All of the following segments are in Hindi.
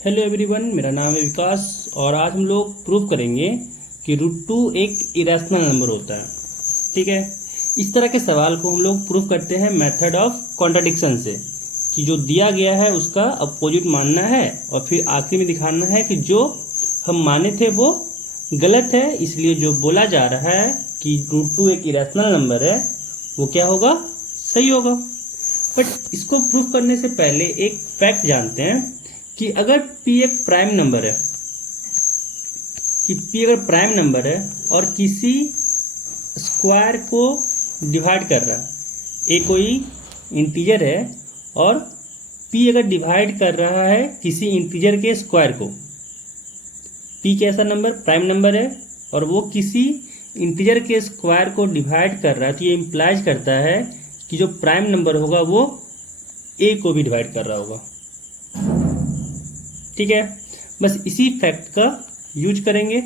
हेलो एवरीवन, मेरा नाम है विकास और आज हम लोग प्रूव करेंगे कि √2 एक इरेशनल नंबर होता है। ठीक है, इस तरह के सवाल को हम लोग प्रूव करते हैं मेथड ऑफ कॉन्ट्राडिक्शन से, कि जो दिया गया है उसका अपोजिट मानना है और फिर आखिर में दिखाना है कि जो हम माने थे वो गलत है, इसलिए जो बोला जा रहा है कि √2 एक इरेशनल नंबर है वो क्या होगा, सही होगा। बट इसको प्रूव करने से पहले एक फैक्ट जानते हैं कि अगर p एक प्राइम नंबर है, कि p अगर प्राइम नंबर है और किसी स्क्वायर को डिवाइड कर रहा है, a कोई इंटीजर है और p अगर डिवाइड कर रहा है किसी इंटीजर के स्क्वायर को, p कैसा नंबर, प्राइम नंबर है और वो किसी इंटीजर के स्क्वायर को डिवाइड कर रहा है, तो ये इम्प्लाइज करता है कि जो प्राइम नंबर होगा वो a को भी डिवाइड कर रहा होगा। ठीक है, बस इसी फैक्ट का यूज करेंगे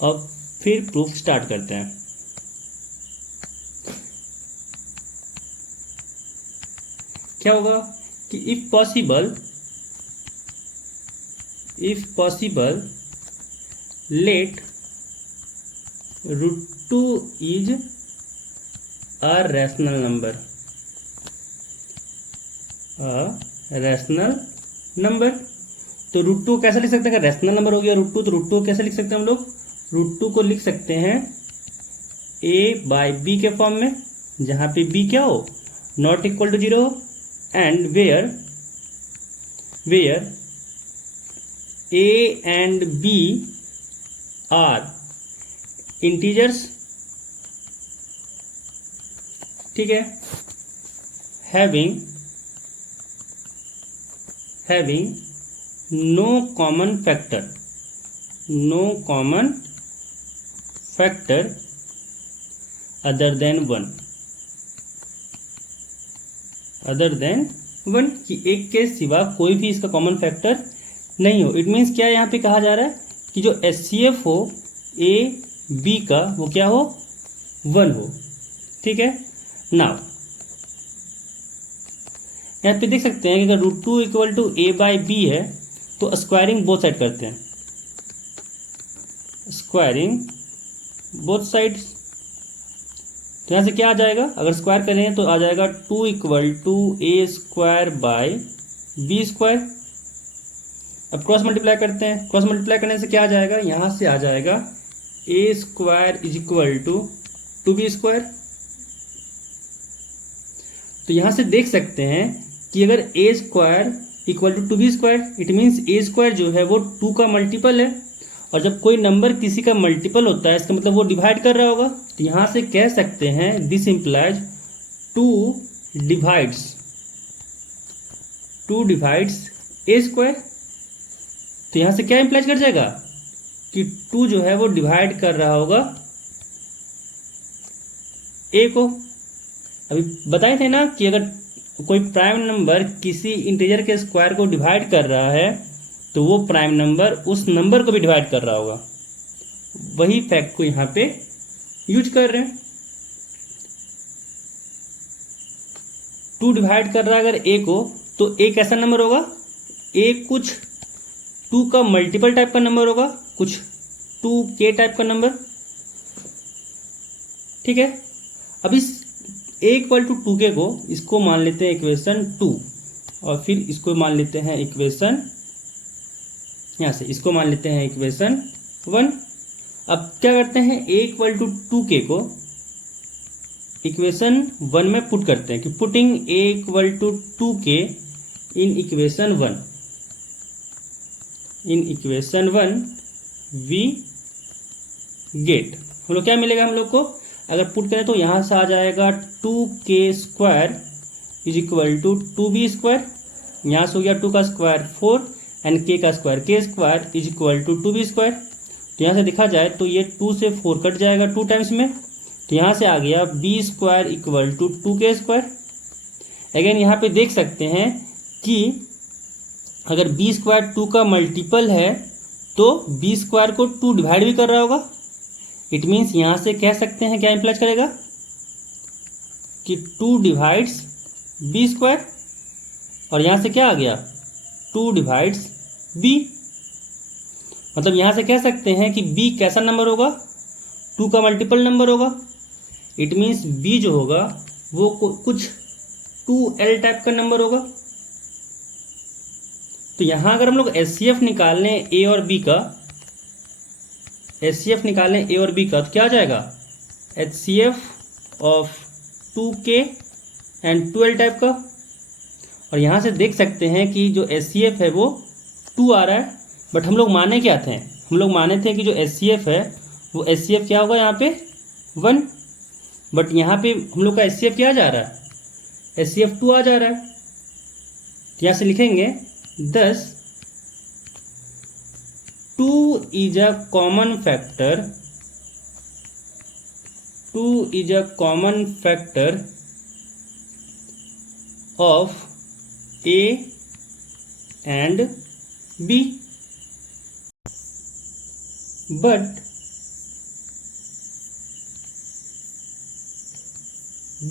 और फिर प्रूफ स्टार्ट करते हैं। क्या होगा कि if possible let √2 is a rational number, तो √2 कैसे लिख सकते हैं? अगर रैशनल नंबर हो गया √2 तो √2 कैसे लिख सकते हैं हम लोग? √2 को लिख सकते हैं a/b के फॉर्म में, जहां पे b क्या हो, not equal to 0 and where a and b are integers. ठीक है, having no common factor other than 1 कि एक के सिवा कोई भी इसका कॉमन फैक्टर नहीं हो। इट मीन्स क्या यहाँ पे कहा जा रहा है कि जो HCF हो a b का वो क्या हो, 1 हो। ठीक है, नाउ यहाँ पे देख सकते हैं कि अगर √2 इक्वल टू a/b है तो स्क्वायरिंग बोथ साइड करते हैं, स्क्वायरिंग बोथ साइड। तो यहाँ से क्या आ जाएगा, अगर स्क्वायर करें तो आ जाएगा 2 इक्वल टू a²/b²। अब क्रॉस मल्टीप्लाई करते हैं, क्रॉस मल्टीप्लाई करने से क्या आ जाएगा, यहाँ से आ जाएगा a² is equal to 2b²। तो यहाँ से देख सकते हैं कि अगर a² equal to 2b², it means a² जो है वो 2 का मल्टीपल है, और जब कोई नंबर किसी का मल्टीपल होता है इसका मतलब वो डिवाइड कर रहा होगा। तो यहाँ से कह सकते हैं दिस इम्प्लाइज 2 डिवाइड्स a²। तो यहाँ से क्या इम्प्लाइज कर जाएगा कि 2 जो है वो डिवाइड कर रहा होगा a को। अभी बताए थे ना कि अगर कोई प्राइम नंबर किसी इंटीजर के स्क्वायर को डिवाइड कर रहा है तो वो प्राइम नंबर उस नंबर को भी डिवाइड कर रहा होगा। वही फैक्ट को यहाँ पे यूज कर रहे हैं। 2 डिवाइड कर रहा है अगर a को, तो a कैसा नंबर होगा, a कुछ 2 का मल्टीपल टाइप का नंबर होगा, कुछ 2k टाइप का नंबर। ठीक है, अब इस a इक्वल टू 2k को, इसको मान लेते हैं इक्वेशन 2 और फिर इसको मान लेते हैं इक्वेशन, यहाँ से इसको मान लेते हैं इक्वेशन 1। अब क्या करते हैं, a इक्वल टू 2k को इक्वेशन 1 में पुट करते हैं, कि putting a equal to 2k in equation 1 we get, हम लोग क्या मिलेगा हम लोग को, अगर पुट करें तो यहाँ से आ जाएगा 2k² is equal to 2b²। यहाँ से हो गया 2 का स्क्वायर 4 एंड k का square k² is equal to 2b²। तो यहाँ से देखा जाए तो ये 2 से 4 कट जाएगा 2 टाइम्स में, तो यहाँ से आ गया b² equal to 2k²। Again यहाँ पे देख सकते हैं कि अगर b² 2 का मल्टीपल है तो b² को 2 डिवाइड भी कर रहा होगा। इट मीन्स यहाँ से कह सकते हैं क्या इम्प्लाइज करेगा कि 2 डिवाइड्स b², और यहाँ से क्या आ गया 2 डिवाइड्स b। मतलब यहाँ से कह सकते हैं कि b कैसा नंबर होगा, 2 का मल्टीपल नंबर होगा। इट मीन्स b जो होगा वो कुछ 2l टाइप का नंबर होगा। तो यहाँ अगर हम लोग HCF निकाल लें a और b का, HCF निकाल लें a और b का, तो क्या आ जाएगा, HCF of 2k and 2l type का। और यहाँ से देख सकते हैं कि जो HCF है वो 2 आ रहा है, बट हम लोग माने क्या थे, हम लोग माने थे कि जो HCF है वो HCF क्या होगा यहाँ पे 1, बट यहाँ पे हम लोग का HCF क्या जा रहा है, HCF 2 आ जा रहा है। तो यहाँ से लिखेंगे thus 2 is a common factor, 2 is a common factor of A and B, but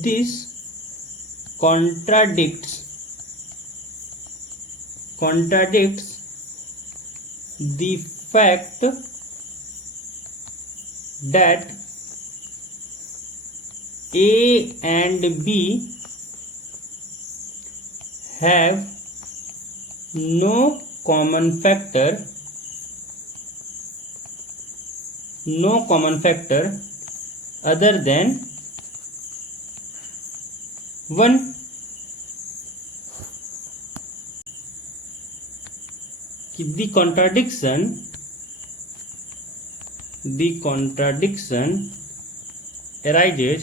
this contradicts the fact that A and B have no common factor other than 1। The contradiction arises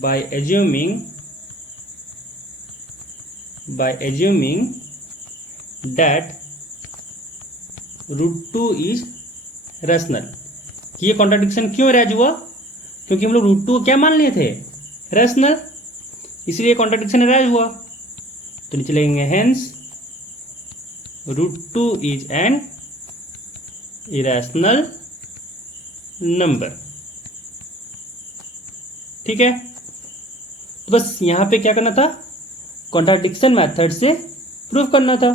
by assuming that √2 is rational। कि ये कॉन्ट्राडिक्शन क्यों अराइज हुआ, क्योंकि हम लोग √2 को क्या मान लिए थे, रैशनल, इसलिए कॉन्ट्राडिक्शन अराइज हुआ। तो नीचे लिखेंगे hence √2 is an irrational number. ठीक है, तो बस यहाँ पे क्या करना था, कॉन्ट्राडिक्शन मेथड से प्रूफ करना था।